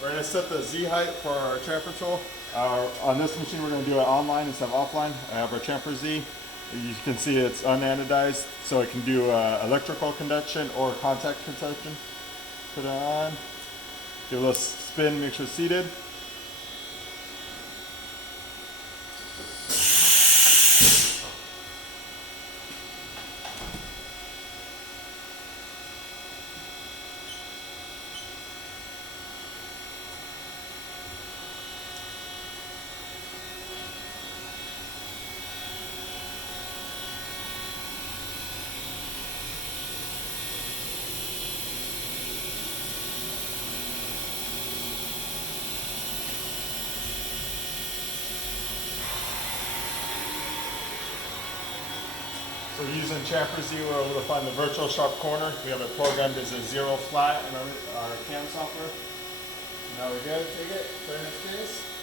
We're going to set the Z height for our chamfer tool. On this machine we're going to do it online instead of offline. I have our CHAMFER-Z. You can see it's unanodized, so it can do electrical conduction or contact conduction. Put it on, give it a little spin, make sure it's seated. So using CHAMFER-Z, we're able to find the virtual sharp corner. We have it programmed as a 0 flat in our CAM software. Now we go, take it, put it in its case.